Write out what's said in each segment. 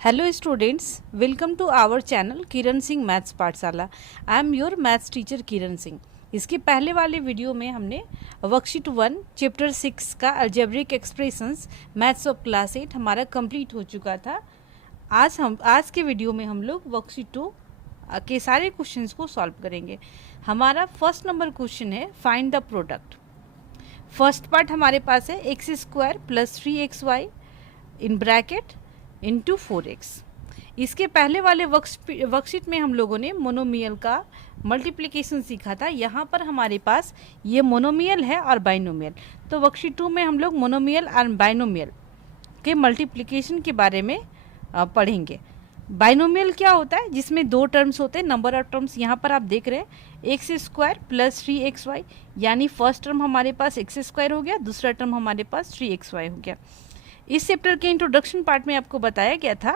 Hello students, welcome to our channel Kiran Singh maths पाठशाला। I am your maths teacher Kiran Singh. इसके पहले वाले वीडियो में हमने वर्कशीट 1 चैप्टर 6 का algebraic expressions maths of class 8 हमारा कंप्लीट हो चुका था। आज के वीडियो में हम लोग वर्कशीट 2 के सारे क्वेश्चंस को सॉल्व करेंगे। हमारा फर्स्ट नंबर क्वेश्चन है find the product. First part हमारे पास है x square plus 3xy in bracket into 4x। इसके पहले वाले वर्कशीट में हम लोगों ने मोनोमियल का मल्टीप्लिकेशन सीखा था। यहाँ पर हमारे पास ये मोनोमियल है और बाइनोमियल। तो वर्कशीट 2 में हम लोग मोनोमियल और बाइनोमियल के मल्टीप्लिकेशन के बारे में पढ़ेंगे। बाइनोमियल क्या होता है? जिसमें दो टर्म्स होते हैं, नंबर ऑफ टर्म्स। यहाँ पर आप देख रहे हैं एक्स स्क्वायर प्लस 3xy, यानी फर्स्ट टर्म हमारे पास एक्स स्क्वायर हो गया, दूसरा टर्म हमारे पास 3xy हो गया। इस चैप्टर के इंट्रोडक्शन पार्ट में आपको बताया गया था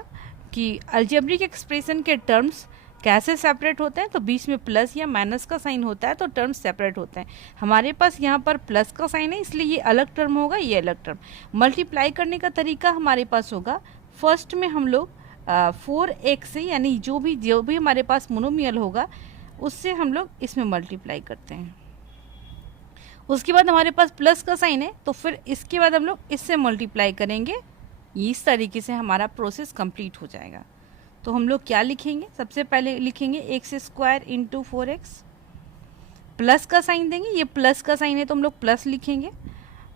कि अलजेब्रिक एक्सप्रेशन के टर्म्स कैसे सेपरेट होते हैं। तो बीच में प्लस या माइनस का साइन होता है तो टर्म्स सेपरेट होते हैं। हमारे पास यहाँ पर प्लस का साइन है, इसलिए ये अलग टर्म होगा, ये अलग टर्म। मल्टीप्लाई करने का तरीका हमारे पास होगा, फर्स्ट में हम लोग 4x से, यानी जो भी हमारे पास मोनोमियल होगा उससे हम लोग इसमें मल्टीप्लाई करते हैं। उसके बाद हमारे पास प्लस का साइन है तो फिर इसके बाद हम लोग इससे मल्टीप्लाई करेंगे। इस तरीके से हमारा प्रोसेस कंप्लीट हो जाएगा। तो हम लोग क्या लिखेंगे? सबसे पहले लिखेंगे x square into 4x, plus का साइन देंगे, ये प्लस का साइन है तो हम लोग प्लस लिखेंगे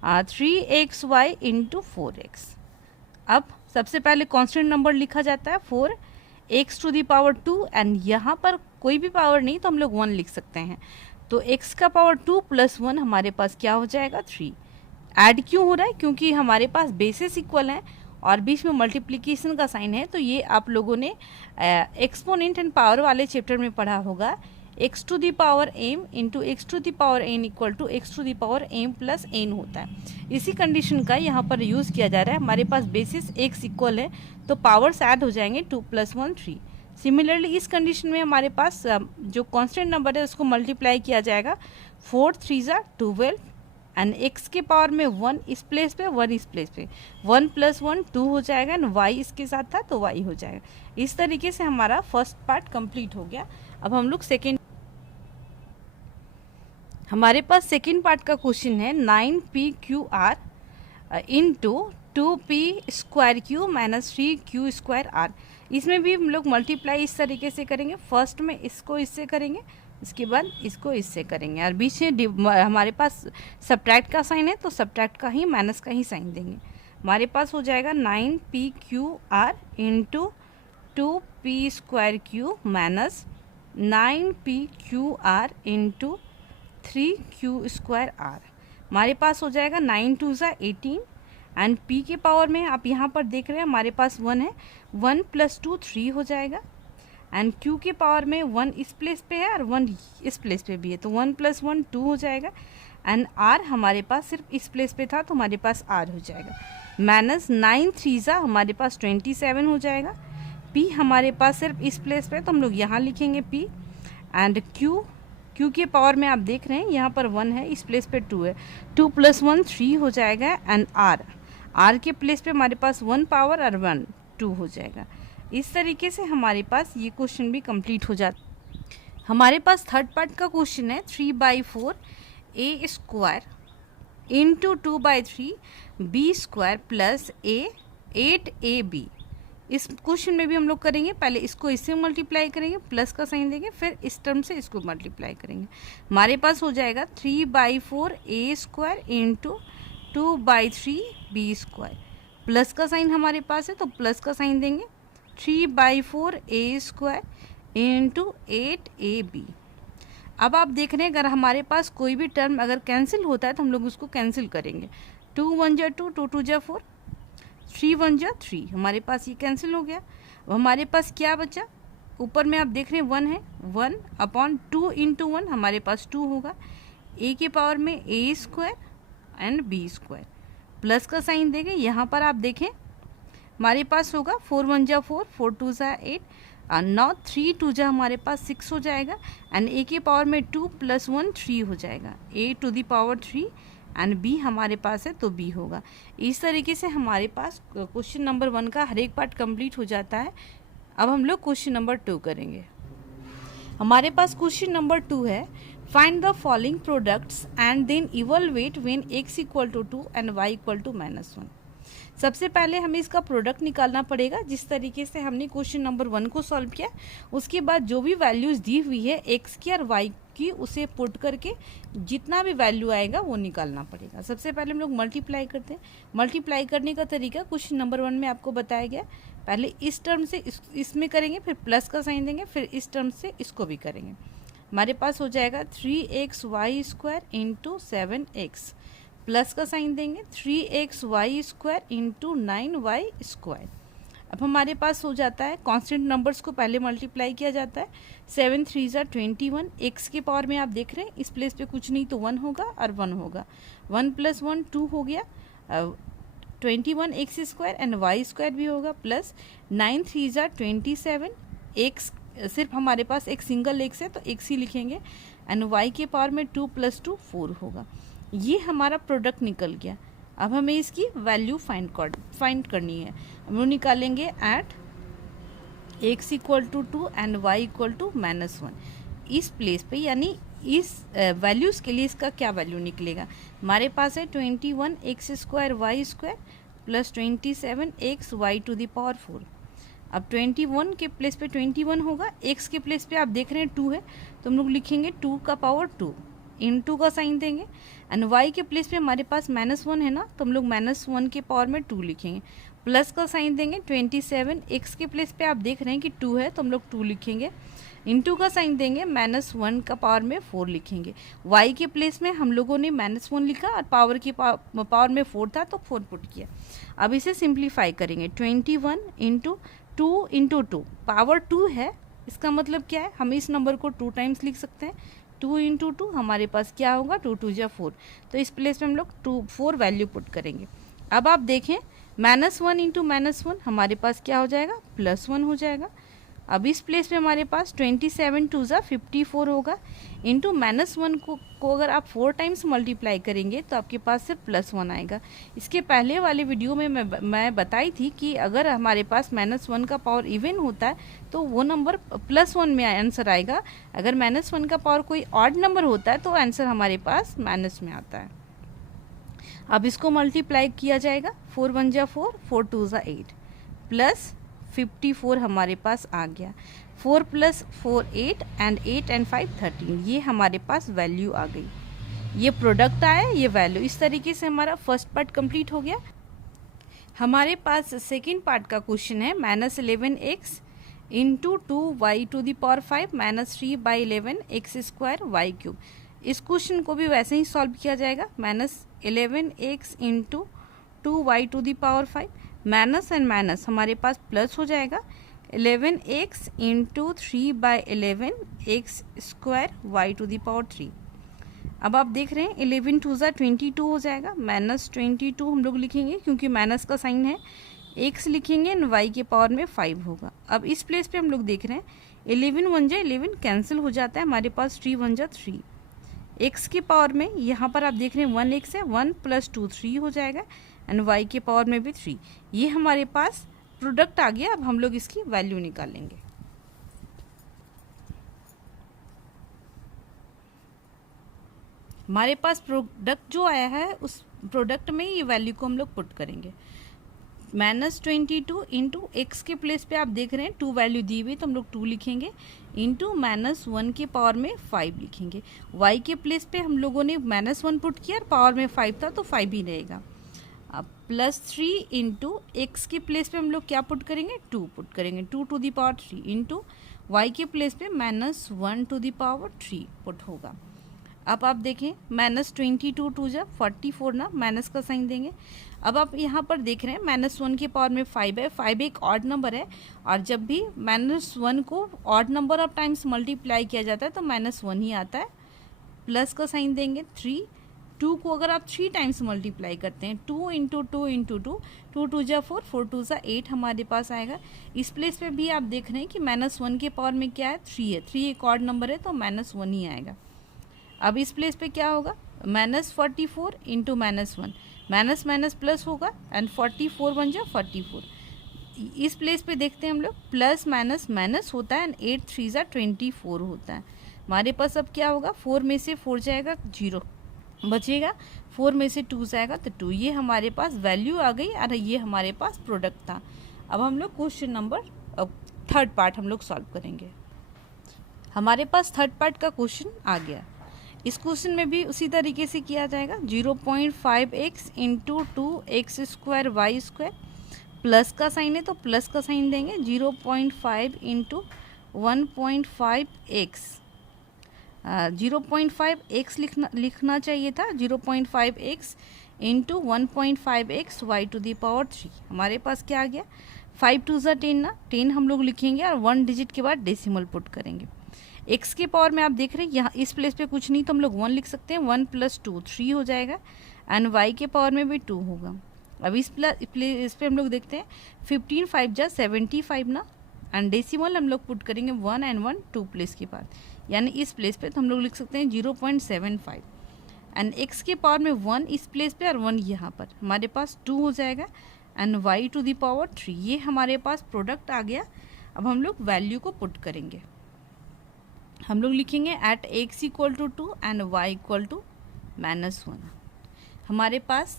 3xy इंटू 4x। अब सबसे पहले कांस्टेंट नंबर लिखा जाता है 4x to the power 2, and यहाँ पर कोई भी पावर नहीं तो हम लोग 1 लिख सकते हैं। तो x का पावर 2 प्लस 1 हमारे पास क्या हो जाएगा? 3। ऐड क्यों हो रहा है? क्योंकि हमारे पास बेसिस इक्वल हैं और बीच में मल्टीप्लिकेशन का साइन है। तो ये आप लोगों ने एक्सपोनेंट एंड पावर वाले चैप्टर में पढ़ा होगा। x to the power m into x to the power n equal to x to the power m plus n होता है। इसी कंडीशन का यहाँ पर यूज़ किया जा रहा है। हमारे पास बेसिस x इक्वल है तो पावर्स ऐड हो जाएंगे, 2 + 1 3। सिमिलरली इस कंडीशन में हमारे पास जो कांस्टेंट नंबर है उसको मल्टीप्लाई किया जाएगा, 4 3 12, एंड x के पावर में 1 इस प्लेस पे, 1 इस प्लेस पे, 1 + 1 2 हो जाएगा, एंड y इसके साथ था तो y हो जाएगा। इस तरीके से हमारा फर्स्ट पार्ट कंप्लीट हो गया। अब हम लोग सेकेंड, हमारे पास सेकेंड पार्ट का क्वेश्चन है 9pqr into 2p² minus 3q² इसमें भी हम लोग मल्टीप्लाई इस तरीके से करेंगे। फर्स्ट में इसको इससे करेंगे, इसके बाद इसको इससे करेंगे, और बीच में हमारे पास सब्ट्रैक्ट का साइन है तो सब्ट्रैक्ट का ही, माइनस का ही साइन देंगे। हमारे पास हो जाएगा 9pqr into 2p² minus 9pqr into 3q²r। हमारे पास हो जाएगा 9 2 18, एंड p के पावर में आप यहाँ पर देख रहे हैं हमारे पास 1 है, 1 + 2 3 हो जाएगा, एंड q के पावर में 1 इस प्लेस पे है और 1 इस प्लेस पे भी है तो 1 + 1 2 हो जाएगा, एंड r हमारे पास सिर्फ इस प्लेस पे था तो हमारे पास r हो जाएगा। माइनस 9 3 हमारे पास 27 हो जाएगा। p हमारे पास सिर्फ इस प्लेस पे तो हम लोग यहाँ लिखेंगे p, एंड q के पावर में आप देख रहे हैं यहाँ पर 1 है, इस प्लेस पे 2 है, 2 + 1 3 हो जाएगा, एंड r के प्लेस पे हमारे पास 1 पावर और 1 2 हो जाएगा। इस तरीके से हमारे पास ये क्वेश्चन भी कंप्लीट हो जाता। हमारे पास थर्ड पार्ट का क्वेश्चन है 3/4 a² into 2/3 b² plus a 8ab। इस क्वेश्चन में भी हम लोग करेंगे, पहले इसको इससे मल्टीप्लाई करेंगे, प्लस का साइन देंगे, फिर इस टर्म से इसको मल्टीप्लाई करेंगे। हमारे पास हो जाएगा 3/4 a² इंटू 2/3 b²। प्लस का साइन हमारे पास है तो प्लस का साइन देंगे, 3/4 a² इंटू 8ab। अब आप देख रहे हैं अगर हमारे पास कोई भी टर्म अगर कैंसिल होता है तो हम लोग उसको कैंसिल करेंगे। 2 1 2, 2 2 4, 3 1 3, हमारे पास ये कैंसिल हो गया। अब हमारे पास क्या बचा? ऊपर में आप देख रहे हैं 1 है, 1/2 इंटू 1 हमारे पास 2 होगा, a के पावर में a² एंड b²। प्लस का साइन देंगे, यहाँ पर आप देखें हमारे पास होगा 4 1 4, 4 2 8, और 9 3 2 हमारे पास 6 हो जाएगा, एंड a के पावर में 2 + 1 3 हो जाएगा, a to the power 3 and b हमारे पास है तो बी होगा। इस तरीके से हमारे पास क्वेश्चन नंबर 1 का हर एक पार्ट कंप्लीट हो जाता है। अब हम लोग क्वेश्चन नंबर 2 करेंगे। हमारे पास क्वेश्चन नंबर 2 है, find the following products and then evaluate when x equal to 2 and y equal to -1। सबसे पहले हमें इसका प्रोडक्ट निकालना पड़ेगा। जिस तरीके से हमने क्वेश्चन नंबर 1 को सॉल्व किया, उसके बाद जो भी वैल्यूज दी हुई है x की और y की, उसे पुट करके जितना भी वैल्यू आएगा वो निकालना पड़ेगा। सबसे पहले हम लोग मल्टीप्लाई करते हैं। मल्टीप्लाई करने का तरीका क्वेश्चन नंबर 1 में आपको बताया गया। पहले इस टर्म से इसमें करेंगे, फिर प्लस का साइन देंगे, फिर इस टर्म से इसको भी करेंगे। हमारे पास हो जाएगा 3xy² इंटू 7x, प्लस का साइन देंगे 3xy² इंटू 9y²। अब हमारे पास हो जाता है, कांस्टेंट नंबर्स को पहले मल्टीप्लाई किया जाता है। 7 3 ज़ा 21, एक्स के पावर में आप देख रहे हैं इस प्लेस पे कुछ नहीं तो 1 होगा और 1 होगा। 1 + 1 2 हो गया, 21x² एंड y² भी होगा, प्लस 9 3 ज़ा 27, एक्स सिर्फ हमारे पास एक सिंगल एक्स है तो एक्स ही लिखेंगे, एंड y के पावर में 2 + 2 4 होगा। ये हमारा प्रोडक्ट निकल गया। अब हमें इसकी वैल्यू फाइंड करनी है। हम लोग निकालेंगे at x equal to 2 and y equal to -1। इस प्लेस पे यानी इस वैल्यूज़ के लिए इसका क्या वैल्यू निकलेगा। हमारे पास है 21x² y² plus 27x y⁴। अब 21 के प्लेस पे 21 होगा, x के प्लेस पे आप देख रहे हैं 2 है तो हम लोग लिखेंगे 2 का पावर 2, इंटू का साइन देंगे, एंड y के प्लेस पे हमारे पास -1 है ना तो हम लोग -1 के पावर में 2 लिखेंगे, प्लस का साइन देंगे 27, x के प्लेस पे आप देख रहे हैं कि 2 है तो हम लोग 2 लिखेंगे, इंटू का साइन देंगे, -1 का पावर में 4 लिखेंगे। y के प्लेस में हम लोगों ने -1 लिखा और पावर की पावर में 4 था तो 4 पुट किया। अब इसे सिंप्लीफाई करेंगे, 21 इंटू 2 इंटू 2, पावर 2 है, इसका मतलब क्या है, हम इस नंबर को 2 टाइम्स लिख सकते हैं। 2 इंटू 2 हमारे पास क्या होगा, 2 2 ज़ा 4, तो इस प्लेस में हम लोग 4 वैल्यू पुट करेंगे। अब आप देखें -1 इंटू -1 हमारे पास क्या हो जाएगा, +1 हो जाएगा। अब इस प्लेस में हमारे पास 27 2 ज़ा 54 होगा, इंटू -1 को अगर आप 4 टाइम्स मल्टीप्लाई करेंगे तो आपके पास सिर्फ +1 आएगा। इसके पहले वाले वीडियो में मैं बताई थी कि अगर हमारे पास -1 का पावर इवन होता है तो वो नंबर +1 में आंसर आएगा, अगर -1 का पावर कोई ऑड नंबर होता है तो आंसर हमारे पास माइनस में आता है। अब इसको मल्टीप्लाई किया जाएगा, 4 1 ज़ा 4, 4 2 ज़ा 8, प्लस 54 हमारे पास आ गया। 4 + 4 8 एंड 8 एंड 5 13, ये हमारे पास वैल्यू आ गई। ये प्रोडक्ट आया, ये वैल्यू। इस तरीके से हमारा फर्स्ट पार्ट कंप्लीट हो गया। हमारे पास सेकेंड पार्ट का क्वेश्चन है, -11x into 2y⁵ -3/11 x² y³। इस क्वेश्चन को भी वैसे ही सॉल्व किया जाएगा, -11x into 2y⁵, minus and minus हमारे पास प्लस हो जाएगा, 11x इंटू 3/11 x² y⁵। अब आप देख रहे हैं 11 2 ज़ा 22 हो जाएगा, -22 हम लोग लिखेंगे क्योंकि माइनस का साइन है, x लिखेंगे एंड y के पावर में 5 होगा। अब इस प्लेस पे हम लोग देख रहे हैं 11 1 ज़ा 11 कैंसिल हो जाता है, हमारे पास 3 1 ज़ा 3, x के पावर में यहाँ पर आप देख रहे हैं 1x है, 1 + 2 3 हो जाएगा, एंड y के पावर में भी 3। ये हमारे पास प्रोडक्ट आ गया। अब हम लोग इसकी वैल्यू निकालेंगे। हमारे पास प्रोडक्ट जो आया है उस प्रोडक्ट में ये वैल्यू को हम लोग पुट करेंगे। -22 इंटू एक्स के प्लेस पे आप देख रहे हैं 2 वैल्यू दी हुई तो हम लोग 2 लिखेंगे, इंटू -1 के पावर में 5 लिखेंगे। y के प्लेस पे हम लोगों ने -1 पुट किया और पावर में 5 था तो 5 ही रहेगा। अब +3 इंटू एक्स के प्लेस पे हम लोग क्या पुट करेंगे, 2 पुट करेंगे, 2 to the power 3 into y के प्लेस पे -1 टू दी पावर 3 पुट होगा। अब आप देखें -22 2 ज़ा 44 ना, माइनस का साइन देंगे। अब आप यहाँ पर देख रहे हैं -1 के पावर में 5 है, 5 एक ऑड नंबर है और जब भी -1 को odd number of times multiply किया जाता है तो -1 ही आता है। प्लस का साइन देंगे 3, 2 को अगर आप 3 टाइम्स मल्टीप्लाई करते हैं 2 इंटू 2 इंटू 2, 2 2 ज़ा 4, 4 2 ज़ा 8 हमारे पास आएगा। इस प्लेस पे भी आप देख रहे हैं कि -1 के पावर में क्या है, 3 है, 3 एक ऑड नंबर है तो -1 ही आएगा। अब इस प्लेस पे क्या होगा, -44 इंटू -1, माइनस माइनस प्लस होगा एंड 44 बन जाए 44। इस प्लेस पे देखते हैं हम लोग प्लस माइनस माइनस होता है एंड 8 3 ज़ा 24 होता है। हमारे पास अब क्या होगा, 4 में से 4 जाएगा 0 बचेगा, 4 में से 2 जाएगा तो 2। ये हमारे पास वैल्यू आ गई और ये हमारे पास प्रोडक्ट था। अब हम लोग क्वेश्चन नंबर थर्ड पार्ट हम लोग सॉल्व करेंगे। हमारे पास थर्ड पार्ट का क्वेश्चन आ गया। इस क्वेश्चन में भी उसी तरीके से किया जाएगा। 0.5x into 2x² y² plus का साइन है तो प्लस का साइन देंगे। 0.5 इंटू 1.5x 0.5x लिखना चाहिए था। 0.5x into 1.5x y⁻3। हमारे पास क्या आ गया, 5 2 ज़ा 10 ना, 10 हम लोग लिखेंगे और 1 डिजिट के बाद डेसिमल पुट करेंगे। x के पावर में आप देख रहे हैं यहाँ इस प्लेस पे कुछ नहीं तो हम लोग 1 लिख सकते हैं। 1 + 2 3 हो जाएगा एंड y के पावर में भी 2 होगा। अब इस पे हम लोग देखते हैं 15 5 = 75 ना, एंड डेसिमल हम लोग पुट करेंगे 1 and 1 2 प्लेस के बाद, यानी इस प्लेस पे तो हम लोग लिख सकते हैं 0.75 एंड x के पावर में 1 इस प्लेस पे और 1 यहाँ पर, हमारे पास 2 हो जाएगा एंड y⁻3। ये हमारे पास प्रोडक्ट आ गया। अब हम लोग वैल्यू को पुट करेंगे। हम लोग लिखेंगे एट x = 2 एंड y = -1। हमारे पास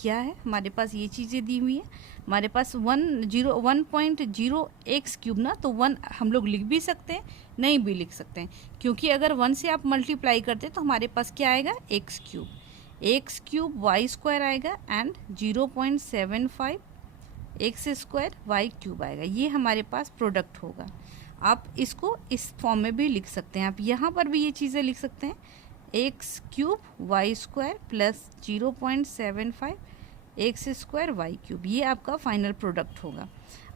क्या है, हमारे पास ये चीज़ें दी हुई है। हमारे पास 1.0x³ ना, तो 1 हम लोग लिख भी सकते हैं, नहीं भी लिख सकते हैं, क्योंकि अगर 1 से आप मल्टीप्लाई करते हैं तो हमारे पास क्या आएगा, x³ y² आएगा एंड 0.75 x² y³ आएगा। ये हमारे पास प्रोडक्ट होगा। आप इसको इस फॉर्म में भी लिख सकते हैं। आप यहाँ पर भी ये चीज़ें लिख सकते हैं, x³ y² plus 0.75 x² y³। ये आपका फाइनल प्रोडक्ट होगा।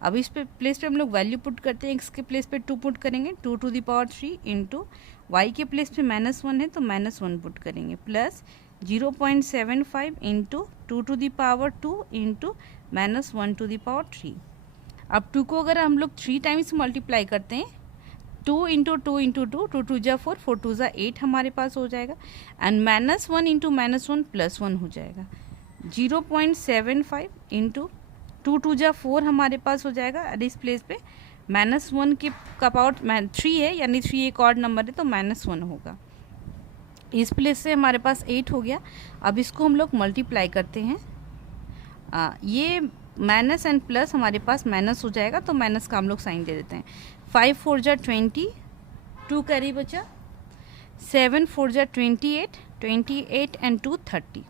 अब इस पे प्लेस पे हम लोग वैल्यू पुट करते हैं। x के प्लेस पे 2 पुट करेंगे, 2⁻³ इंटू y के प्लेस पे -1 है तो -1 पुट करेंगे, प्लस 0.75 इंटू 2⁻² इंटू -1⁻3। अब 2 को अगर हम लोग 3 टाइम्स मल्टीप्लाई करते हैं, 2 इंटू 2 इंटू 2, 2 2 ज़ा 4, 4 2 ज़ा 8 हमारे पास हो जाएगा एंड -1 इंटू -1 +1 हो जाएगा। 0.75 इंटू 2 2 ज़ा 4 हमारे पास हो जाएगा और इस प्लेस पे -1 का पावर 3 है, यानी 3 एक और नंबर है तो -1 होगा। इस प्लेस से हमारे पास 8 हो गया। अब इसको हम लोग मल्टीप्लाई करते हैं। ये माइनस एंड प्लस हमारे पास माइनस हो जाएगा तो माइनस का हम लोग साइन दे देते हैं। 5 4 ज़ा 20, 2 कैरी बचा, 7 4 ज़ा 28, 28 एंड 2 30।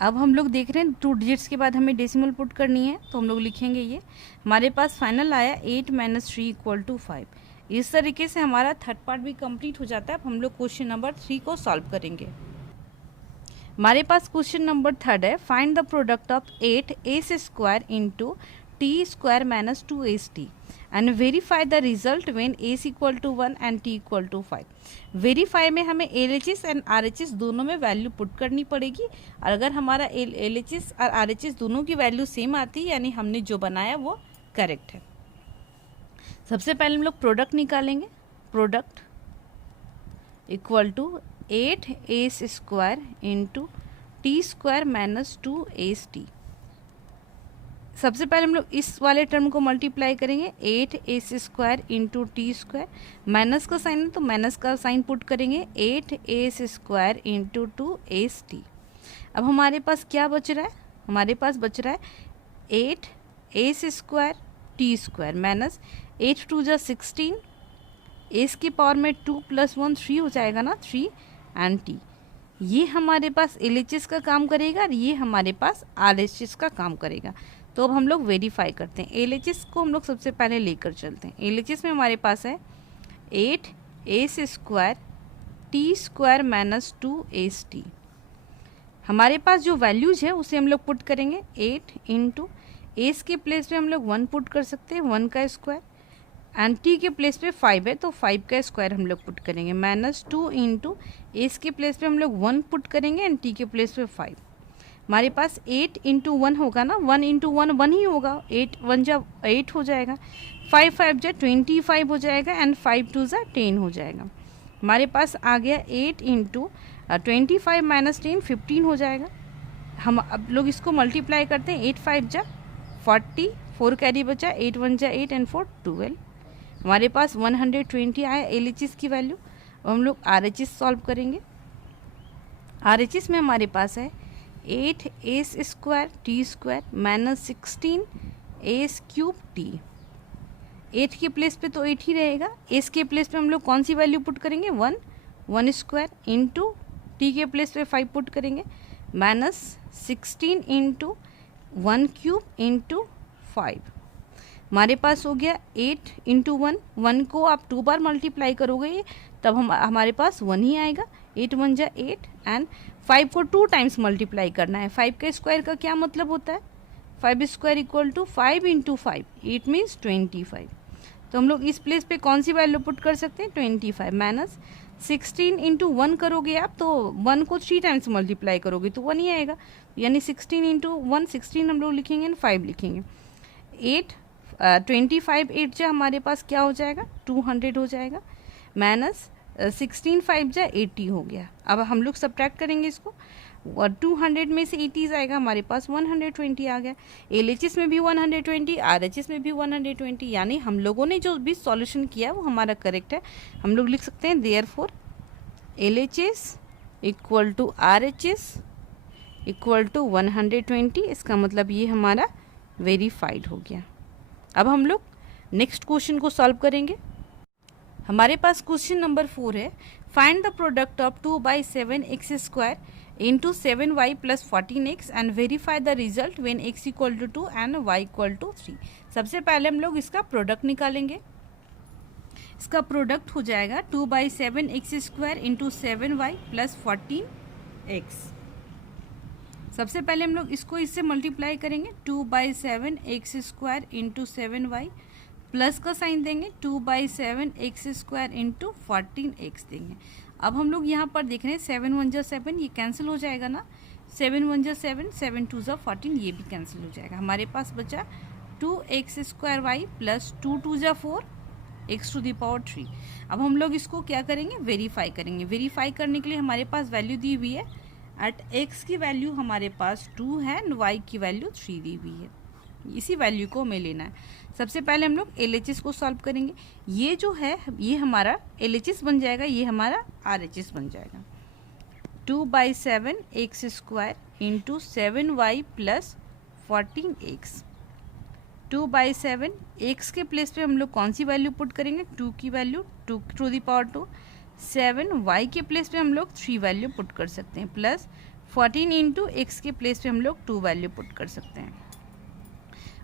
अब हम लोग देख रहे हैं 2 डिजिट्स के बाद हमें डेसिमल पुट करनी है तो हम लोग लिखेंगे ये। हमारे पास फाइनल आया 8 - 3 = 5। इस तरीके से हमारा थर्ड पार्ट भी कंप्लीट हो जाता है। अब हम लोग क्वेश्चन नंबर 3 को सॉल्व करेंगे। हमारे पास क्वेश्चन नंबर 3 है, find the product of 8ac² into t² - 2ac and verify the result when ac = 1 and t = 5। Verify में हमें LHS एंड RHS दोनों में वैल्यू पुट करनी पड़ेगी और अगर हमारा LHS और RHS दोनों की वैल्यू सेम आती है, यानी हमने जो बनाया वो करेक्ट है। सबसे पहले हम लोग प्रोडक्ट निकालेंगे। Product equal to 8ac² into t² - 2ac। सबसे पहले हम लोग इस वाले टर्म को मल्टीप्लाई करेंगे, 8ac² इंटू t², माइनस का साइन है तो माइनस का साइन पुट करेंगे, 8ac² इंटू 2ac। अब हमारे पास क्या बच रहा है, हमारे पास बच रहा है 8ac² t² माइनस 8 2 ज़ा 16, एस की पावर में 2 + 1 3 हो जाएगा ना, 3 एंड t। ये हमारे पास LHS का काम करेगा और ये हमारे पास RHS का काम करेगा। तो अब हम लोग वेरीफाई करते हैं। LHS को हम लोग सबसे पहले लेकर चलते हैं। LHS में हमारे पास है 8ac² t² - 2ac। हमारे पास जो वैल्यूज है उसे हम लोग पुट करेंगे। 8 इंटू एस के प्लेस पे हम लोग 1 पुट कर सकते हैं, 1 का स्क्वायर, एंड टी के प्लेस पे 5 है तो 5 का स्क्वायर हम लोग पुट करेंगे, -2 इंटू एस के प्लेस पे हम लोग 1 पुट करेंगे एंड टी के प्लेस पे 5। हमारे पास 8 इंटू 1 होगा ना, 1 इंटू 1 1 ही होगा, 8 1 जा 8 हो जाएगा, 5 5 जा 25 हो जाएगा एंड 5 2 जा 10 हो जाएगा। हमारे पास आ गया 8 इंटू 25 माइनस 10 15 हो जाएगा। हम अब लोग इसको मल्टीप्लाई करते हैं, 8 5 जा 40, 4 कैरी बचा, 8 1 जा 8 एंड 4 12। हमारे पास 120 आया LHS की वैल्यू। अब हम लोग RHS सॉल्व करेंगे। RHS में हमारे पास है 8 S square T square minus 16 S cube T. 8 के प्लेस पे तो 8 ही रहेगा, एस के प्लेस पे हम लोग कौन सी वैल्यू पुट करेंगे, 1 स्क्वायर इंटू टी के प्लेस पे 5 पुट करेंगे, माइनस 16 इंटू 1 क्यूब इंटू 5। हमारे पास हो गया 8 इंटू 1 को आप 2 बार मल्टीप्लाई करोगे तब हमारे पास 1 ही आएगा। 8 1 जा 8 एंड 5 को 2 टाइम्स मल्टीप्लाई करना है। 5 के स्क्वायर का क्या मतलब होता है, 5 square equal to 5 into 5, 8 means 25। तो हम लोग इस प्लेस पे कौन सी वैल्यू पुट कर सकते हैं, 25 माइनस 16 इंटू 1 करोगे आप तो 1 को 3 टाइम्स मल्टीप्लाई करोगे तो 1 ही आएगा, यानी 16 इंटू 1 16 हम लोग लिखेंगे एंड 5 लिखेंगे। 25 8 जा हमारे पास क्या हो जाएगा, 200 हो जाएगा, माइनस 16 5 जा 80 हो गया। अब हम लोग सब्ट्रैक्ट करेंगे इसको, और 200 में से 80 आएगा, हमारे पास 120 आ गया। LHS में भी 120, RHS में भी 120, यानी हम लोगों ने जो भी सॉल्यूशन किया वो हमारा करेक्ट है। हम लोग लिख सकते हैं therefore LHS equal to RHS equal to 120। इसका मतलब ये हमारा वेरीफाइड हो गया। अब हम लोग नेक्स्ट क्वेश्चन को सॉल्व करेंगे। हमारे पास क्वेश्चन नंबर 4 है, find the product of 2/7 x² into 7y plus 14x and verify the result when x equal to 2 and y equal to 3। सबसे पहले हम लोग इसका प्रोडक्ट निकालेंगे। इसका प्रोडक्ट हो जाएगा 2/7 x² into 7y plus 14x। सबसे पहले हम लोग इसको इससे मल्टीप्लाई करेंगे, 2/7 x² इंटू 7y प्लस का साइन देंगे, 2/7 x² इंटू 14x देंगे। अब हम लोग यहाँ पर देख रहे हैं 7 1 जा 7, ये कैंसिल हो जाएगा ना, 7 1 जा 7, 7 2 जा 14, ये भी कैंसिल हो जाएगा। हमारे पास बचा 2x² प्लस 2 2 जा 4 x टू द पावर 3। अब हम लोग इसको क्या करेंगे, वेरीफाई करेंगे। वेरीफाई करने के लिए हमारे पास वैल्यू दी हुई है, एट x की वैल्यू हमारे पास 2 है एंड y की वैल्यू 3 दी हुई है। इसी वैल्यू को हमें लेना है। सबसे पहले हम लोग LHS को सॉल्व करेंगे। ये जो है ये हमारा LHS बन जाएगा, ये हमारा RHS बन जाएगा। 2/7 x² into 7y plus 14x। 2/7 x के प्लेस पे हम लोग कौन सी वैल्यू पुट करेंगे, 2 की value, 2 to the power 2। 7y के प्लेस पे हम लोग 3 वैल्यू पुट कर सकते हैं, प्लस 14 इंटू x के प्लेस पे हम लोग 2 वैल्यू पुट कर सकते हैं।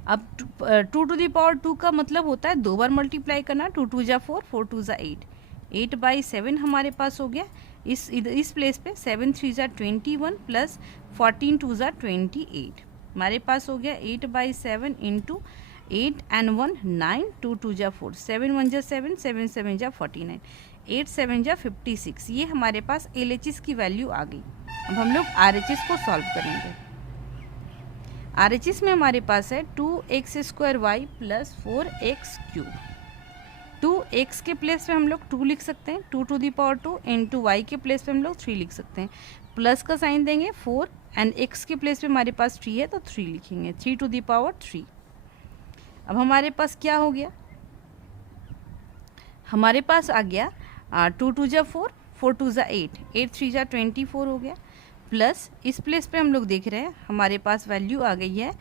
अब 2 टू द पावर 2 का मतलब होता है 2 बार मल्टीप्लाई करना, 2 2 जा 4, 4 2 जा 8, 8/7 हमारे पास हो गया। इस प्लेस पे 7 3 जा 21 प्लस 14 2 जा 28, हमारे पास हो गया 8/7 इंटू 8 एंड 1 9, 2 2 जा 4, 7 1 जा 7, 7 7 जा 49, 8 7 जा 56। ये हमारे पास LHS की वैल्यू आ गई। अब हम लोग RHS को सॉल्व करेंगे। RHS में हमारे पास है 2x² plus 4x cube. 2x के प्लेस पे हम लोग 2 लिख सकते हैं, 2 to the power 2 into y के प्लेस पे हम लोग 3 लिख सकते हैं, प्लस का साइन देंगे 4 एंड x के प्लेस पे हमारे पास 3 है तो 3 लिखेंगे, 3 टू द पावर 3। अब हमारे पास क्या हो गया, हमारे पास आ गया 2 2 जा 4, 4 2 जा 8, 8 3 जा 24 हो गया, प्लस इस प्लेस पे हम लोग देख रहे हैं हमारे पास वैल्यू आ गई है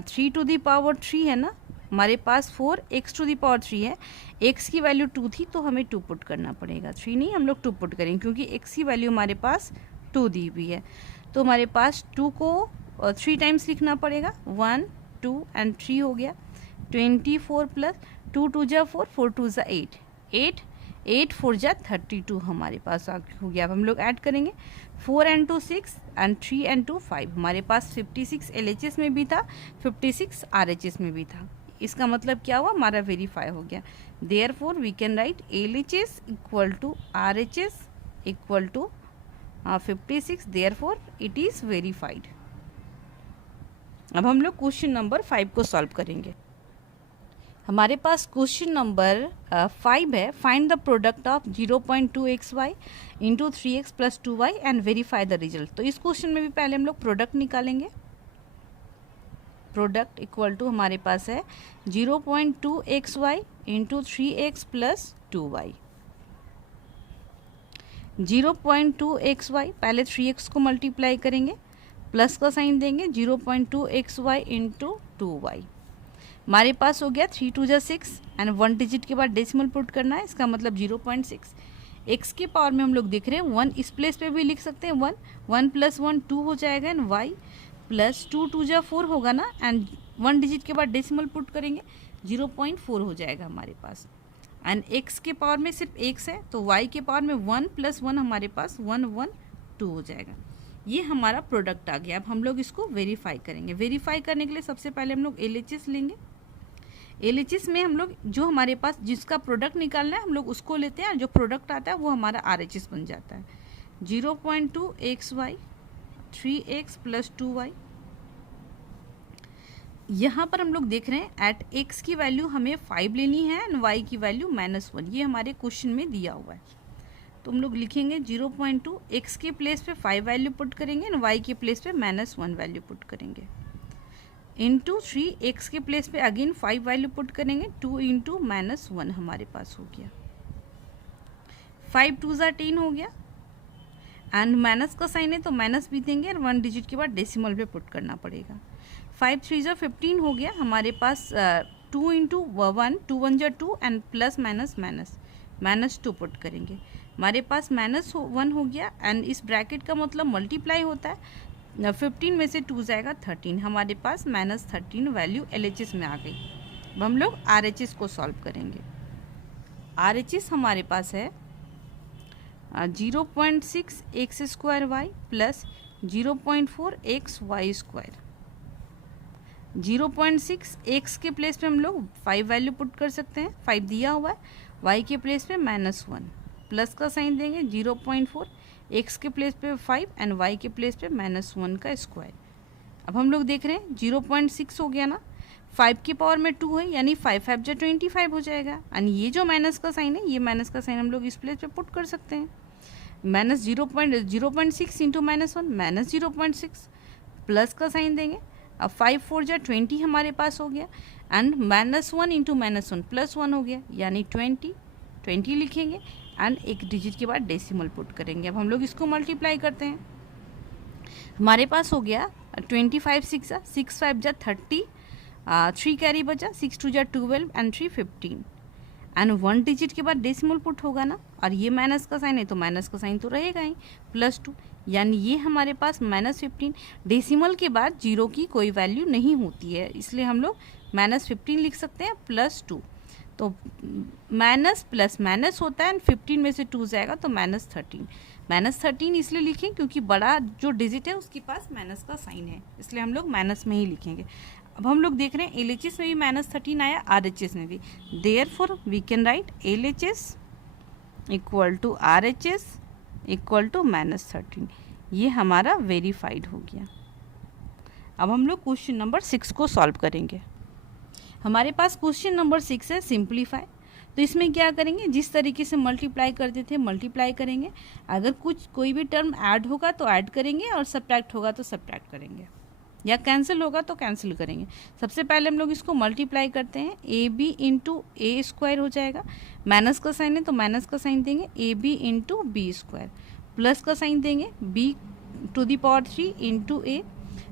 3 टू द पावर 3 है ना, हमारे पास 4 x टू द पावर 3 है। x की वैल्यू 2 थी तो हमें 2 पुट करना पड़ेगा, 3 नहीं हम लोग 2 पुट करेंगे क्योंकि x की वैल्यू हमारे पास 2 दी हुई है। तो हमारे पास 2 को 3 टाइम्स लिखना पड़ेगा, 1 2 एंड 3 हो गया, 24 प्लस 2 2 जा 4, 4 2 जा 8, 8 4 जा 32 हमारे पास हो गया। अब हम लोग ऐड करेंगे, 4 and 2 6 एंड 3 and 2 5, हमारे पास 56 LHS में भी था, 56 RHS में भी था। इसका मतलब क्या हुआ, हमारा वेरीफाई हो गया। Therefore we can write LHS equal to RHS equal to 56, therefore it is verified. अब हम लोग क्वेश्चन नंबर 5 को सॉल्व करेंगे। हमारे पास क्वेश्चन नंबर 5 है, find the product of 0.2xy into 3x plus 2y and verify the result. तो इस question में भी पहले हम लोग प्रोडक्ट निकालेंगे। प्रोडक्ट इक्वल टू हमारे पास है 0.2xy into 3x plus 2y। 0.2xy पहले 3x को मल्टीप्लाई करेंगे, प्लस का साइन देंगे, 0.2xy इंटू 2y। हमारे पास हो गया 3 2 6 एंड 1 डिजिट के बाद डेसिमल पुट करना है, इसका मतलब 0.6। एक्स के पावर में हम लोग देख रहे हैं 1, इस प्लेस पे भी लिख सकते हैं 1, 1 प्लस 1 2 हो जाएगा एंड y प्लस 2 2 जा 4 होगा ना, एंड 1 डिजिट के बाद डेसिमल पुट करेंगे 0.4 हो जाएगा हमारे पास। एंड एक्स के पावर में सिर्फ x है तो y के पावर में 1 प्लस 1 हमारे पास 1 1 2 हो जाएगा। ये हमारा प्रोडक्ट आ गया। अब हम लोग इसको वेरीफाई करेंगे। वेरीफाई करने के लिए सबसे पहले हम लोग LHS लेंगे। LHS में हम लोग जो हमारे पास जिसका प्रोडक्ट निकालना है हम लोग उसको लेते हैं, और जो प्रोडक्ट आता है वो हमारा RHS बन जाता है। 0.2xy 3x plus 2y। यहाँ पर हम लोग देख रहे हैं एट x की वैल्यू हमें 5 लेनी है एंड y की वैल्यू -1, ये हमारे क्वेश्चन में दिया हुआ है। तो हम लोग लिखेंगे 0.2, x के प्लेस पे 5 वैल्यू पुट करेंगे एंड y के प्लेस पे -1 वैल्यू पुट करेंगे, इंटू 3, एक्स के प्लेस पे अगेन 5 वैल्यू पुट करेंगे, 2 इंटू -1 हमारे पास हो गया। 5 2 ज़ा 10 हो गया एंड माइनस का साइन है तो माइनस भी देंगे और 1 डिजिट के बाद डेसिमल पे पुट करना पड़ेगा। 5 3 ज़ा 15 हो गया हमारे पास। 2 इंटू 1, 2 1 ज़ा 2 एंड प्लस माइनस 2 पुट करेंगे, हमारे पास -1 हो गया एंड इस ब्रैकेट का मतलब मल्टीप्लाई होता है। 15 में से 2 जाएगा 13, हमारे पास -13 वैल्यू LHS में आ गई। अब हम लोग RHS को सॉल्व करेंगे। RHS हमारे पास है 0.6 x² प्लस 0.4 xy²। 0.6 x के प्लेस पे हम लोग 5 वैल्यू पुट कर सकते हैं, 5 दिया हुआ है। y के प्लेस पे -1, प्लस का साइन देंगे, 0.4 x के प्लेस पे 5 एंड y के प्लेस पे -1 का स्क्वायर। अब हम लोग देख रहे हैं 0.6 हो गया ना, 5 की पावर में 2 है यानी 5 5 जा 25 हो जाएगा, एंड ये जो माइनस का साइन है ये माइनस का साइन हम लोग इस प्लेस पे पुट कर सकते हैं। -0.6 इंटू -1 -0.6, प्लस का साइन देंगे, अब 5 4 जा 20 हमारे पास हो गया एंड -1 इंटू -1 +1 हो गया यानी 20 लिखेंगे एंड एक डिजिट के बाद डेसिमल पुट करेंगे। अब हम लोग इसको मल्टीप्लाई करते हैं, हमारे पास हो गया 25 6 5 जा 30, 3 कैरी बचा, 6 2 जा 12 एंड 3 15 एंड 1 डिजिट के बाद डेसिमल पुट होगा ना, और ये माइनस का साइन है तो माइनस का साइन तो रहेगा ही, +2 यानी ये हमारे पास -15। डेसिमल के बाद 0 की कोई वैल्यू नहीं होती है, इसलिए हम लोग -15 लिख सकते हैं +2। तो माइनस प्लस माइनस होता है एंड 15 में से 2 जाएगा तो -13 इसलिए लिखें क्योंकि बड़ा जो डिजिट है उसके पास माइनस का साइन है, इसलिए हम लोग माइनस में ही लिखेंगे। अब हम लोग देख रहे हैं LHS में भी -13 आया, RHS में भी, therefore we can write LHS equal to RHS equal to -13। ये हमारा वेरीफाइड हो गया। अब हम लोग क्वेश्चन नंबर 6 को सॉल्व करेंगे। हमारे पास क्वेश्चन नंबर 6 है सिंप्लीफाई। तो इसमें क्या करेंगे, जिस तरीके से मल्टीप्लाई करते थे मल्टीप्लाई करेंगे, अगर कोई भी टर्म ऐड होगा तो ऐड करेंगे और सब्ट्रैक्ट होगा तो सब्ट्रैक्ट करेंगे, या कैंसिल होगा तो कैंसिल करेंगे। सबसे पहले हम लोग इसको मल्टीप्लाई करते हैं, AB इंटू A² हो जाएगा, माइनस का साइन है तो माइनस का साइन देंगे, AB इंटू B², प्लस का साइन देंगे, B⁻³ इंटू A,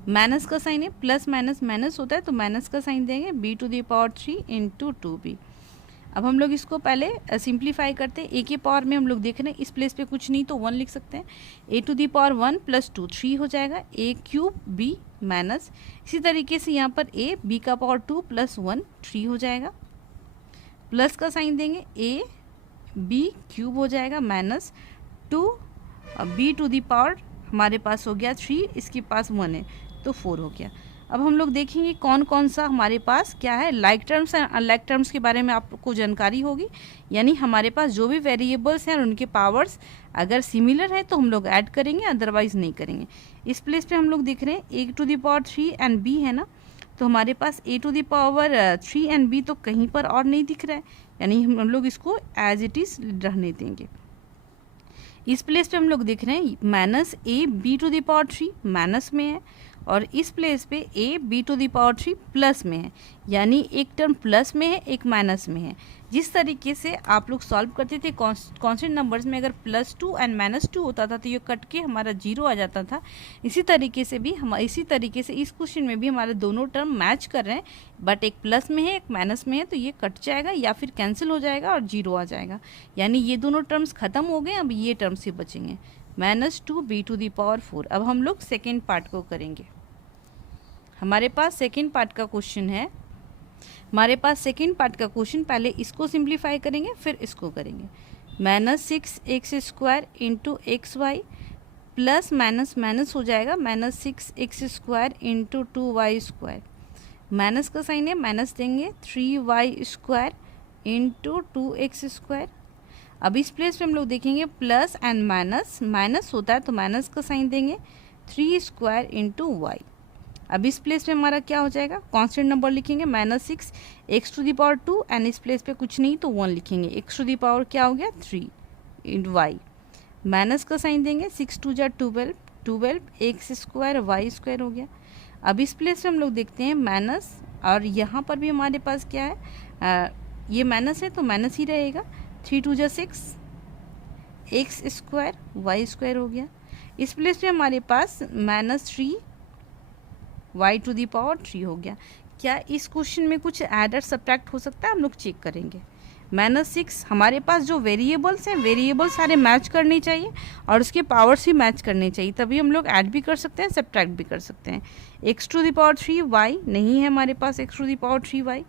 माइनस का साइन है, प्लस माइनस माइनस होता है तो माइनस का साइन देंगे, B⁻³ इंटू 2B। अब हम लोग इसको पहले सिंप्लीफाई करते हैं। A के पावर में हम लोग देख रहे हैं इस प्लेस पे कुछ नहीं तो 1 लिख सकते हैं, A⁻1 + 2 3 हो जाएगा, A³ B माइनस, इसी तरीके से यहाँ पर A B⁻² + 1 3 हो जाएगा, प्लस का साइन देंगे, AB³ हो जाएगा माइनस 2 B⁻, हमारे पास हो गया 3, इसके पास 1 है तो 4 हो गया। अब हम लोग देखेंगे कौन कौन सा हमारे पास क्या है, like terms and unlike terms के बारे में आपको जानकारी होगी, यानी हमारे पास जो भी वेरिएबल्स हैं और उनके पावर्स अगर सिमिलर है तो हम लोग ऐड करेंगे, अदरवाइज नहीं करेंगे। इस प्लेस पे हम लोग देख रहे हैं A⁻³ एंड B है ना, तो हमारे पास a to the power 3 and b तो कहीं पर और नहीं दिख रहा है, यानी हम लोग इसको एज इट इज़ रहने देंगे। इस प्लेस पे हम लोग देख रहे हैं minus a b to the power 3 minus में है, और इस प्लेस पे a b to the power 3 plus में है, यानी एक टर्म प्लस में है एक माइनस में है। जिस तरीके से आप लोग सॉल्व करते थे कॉन्स्टेंट नंबर्स में, अगर +2 एंड -2 होता था तो ये कट के हमारा 0 आ जाता था, इसी तरीके से इस क्वेश्चन में भी हमारे दोनों टर्म मैच कर रहे हैं, बट एक प्लस में है एक माइनस में है, तो ये कट जाएगा या फिर कैंसिल हो जाएगा और 0 आ जाएगा, यानी ये दोनों टर्म्स खत्म हो गए। अब ये टर्म्स ही बचेंगे -2 b टू द पावर 4। अब हम लोग सेकेंड पार्ट को करेंगे। हमारे पास सेकेंड पार्ट का क्वेश्चन है, पहले इसको सिंप्लीफाई करेंगे फिर इसको करेंगे। -6x² into x y plus minus हो जाएगा -6x² इंटू 2y²। माइनस का साइन है, माइनस देंगे 3y² इंटू 2x²। अब इस प्लेस पे हम लोग देखेंगे प्लस एंड माइनस होता है तो माइनस का साइन देंगे 3² इंटू y। अब इस प्लेस पे हमारा क्या हो जाएगा, कांस्टेंट नंबर लिखेंगे -6 x to the power 2 and इस प्लेस पे कुछ नहीं तो 1 लिखेंगे, x टू द पावर क्या हो गया 3 इंटू y। माइनस का साइन देंगे 6 2 जा 12 x² y² हो गया। अब इस प्लेस पे हम लोग देखते हैं माइनस, और यहाँ पर भी हमारे पास क्या है, ये माइनस है तो माइनस ही रहेगा, 3 2 जा 6 x² y² हो गया। इस प्लेस पे हमारे पास -3 y टू दी पावर 3 हो गया। क्या इस क्वेश्चन में कुछ ऐड और सब्ट्रैक्ट हो सकता है, हम लोग चेक करेंगे। -6 हमारे पास जो वेरिएबल्स हैं, वेरिएबल सारे मैच करने चाहिए और उसके पावर्स भी मैच करने चाहिए, तभी हम लोग ऐड भी कर सकते हैं सब्ट्रैक्ट भी कर सकते हैं। x to the power 3 y नहीं है हमारे पास, x to the power 3 y।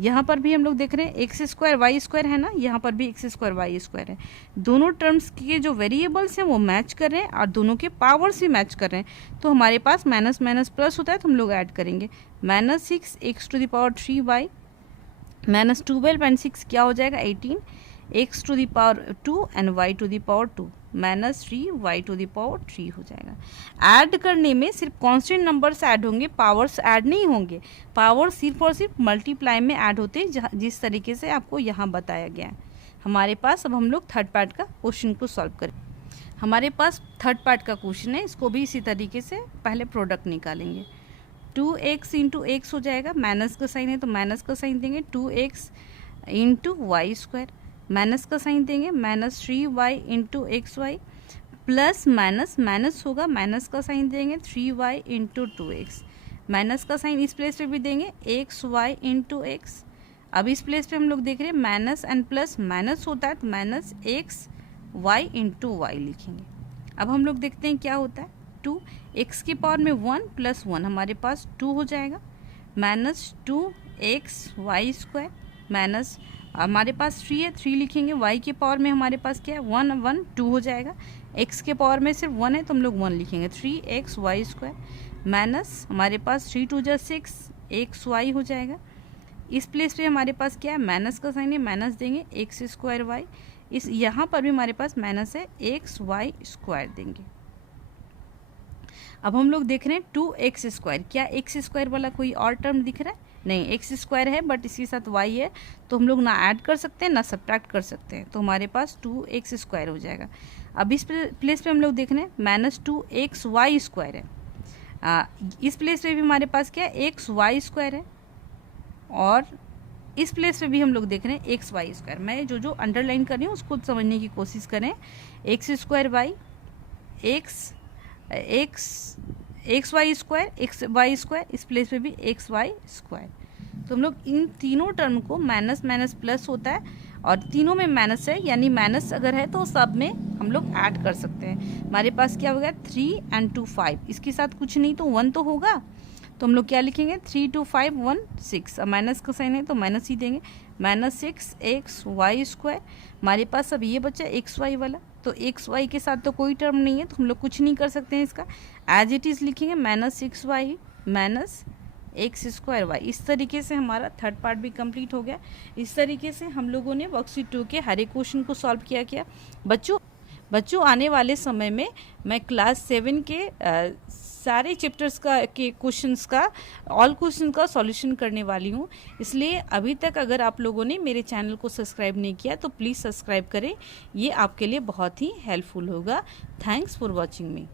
यहाँ पर भी हम लोग देख रहे हैं x² y² है ना, यहाँ पर भी x² y² है। दोनों टर्म्स के जो वेरिएबल्स हैं वो मैच कर रहे हैं और दोनों के पावर्स भी मैच कर रहे हैं, तो हमारे पास माइनस माइनस प्लस होता है तो हम लोग ऐड करेंगे। -6 x to the power 3 y -12 and 6 क्या हो जाएगा 18 x to the power 2 and y to the power 2 -3 y to the power 3 हो जाएगा। ऐड करने में सिर्फ कांस्टेंट नंबर्स ऐड होंगे, पावर्स ऐड नहीं होंगे। पावर सिर्फ और सिर्फ मल्टीप्लाई में ऐड होते हैं, जिस तरीके से आपको यहाँ बताया गया है। हमारे पास अब हम लोग थर्ड पार्ट का क्वेश्चन को सॉल्व करें। हमारे पास थर्ड पार्ट का क्वेश्चन है, इसको भी इसी तरीके से पहले प्रोडक्ट निकालेंगे। 2x इंटू एक्स हो जाएगा, माइनस का साइन है तो माइनस का साइन देंगे 2x इंटू y², माइनस का साइन देंगे -3y into x y, plus minus होगा, माइनस का साइन देंगे 3y इंटू 2x, माइनस का साइन इस प्लेस पे भी देंगे xy इंटू एक्स। अब इस प्लेस पे हम लोग देख रहे हैं माइनस एंड प्लस माइनस होता है तो -xy इंटू वाई लिखेंगे। अब हम लोग देखते हैं क्या होता है, 2 x की पावर में 1 + 1 हमारे पास 2 हो जाएगा, -2xy² माइनस हमारे पास 3 है 3 लिखेंगे, y के पावर में हमारे पास क्या है 1 1 2 हो जाएगा, x के पावर में सिर्फ 1 है तो हम लोग 1 लिखेंगे, 3xy² माइनस हमारे पास 3 2 जा 6 xy हो जाएगा। इस प्लेस पे हमारे पास क्या है माइनस का साइन है, माइनस देंगे x² y, इस यहाँ पर भी हमारे पास माइनस है xy² देंगे। अब हम लोग देख रहे हैं 2x², क्या x² वाला कोई और टर्म दिख रहा है, नहीं x² है बट इसके साथ y है तो हम लोग ना ऐड कर सकते हैं ना सब्ट्रैक्ट कर सकते हैं, तो हमारे पास 2x² हो जाएगा। अब इस प्लेस पे हम लोग देख रहे हैं -2xy² है, इस प्लेस पे भी हमारे पास क्या है xy² है, और इस प्लेस पे भी हम लोग देख रहे हैं xy²। मैं जो अंडरलाइन कर रही हूँ उसको समझने की कोशिश करें, x² xy², इस प्लेस पे भी xy²। तो हम लोग इन तीनों टर्म को माइनस माइनस प्लस होता है और तीनों में माइनस है, यानी माइनस अगर है तो सब में हम लोग ऐड कर सकते हैं। हमारे पास क्या हो गया 3 and 2 5, इसके साथ कुछ नहीं तो 1 तो होगा, तो हम लोग क्या लिखेंगे 3 2 5 1 6, अब माइनस का साइन है तो माइनस ही देंगे, -6xy²। हमारे पास अब ये बचा xy वाला, तो xy के साथ तो कोई टर्म नहीं है तो हम लोग कुछ नहीं कर सकते हैं, इसका एज इट इज़ लिखेंगे -6y -x²y। इस तरीके से हमारा थर्ड पार्ट भी कंप्लीट हो गया। इस तरीके से हम लोगों ने वर्कशीट 2 के हर एक क्वेश्चन को सॉल्व किया। बच्चों आने वाले समय में मैं क्लास 7 के सारे चैप्टर्स का के क्वेश्चंस का ऑल क्वेश्चन का सॉल्यूशन करने वाली हूँ। इसलिए अभी तक अगर आप लोगों ने मेरे चैनल को सब्सक्राइब नहीं किया तो प्लीज़ सब्सक्राइब करें, ये आपके लिए बहुत ही हेल्पफुल होगा। Thanks for watching me.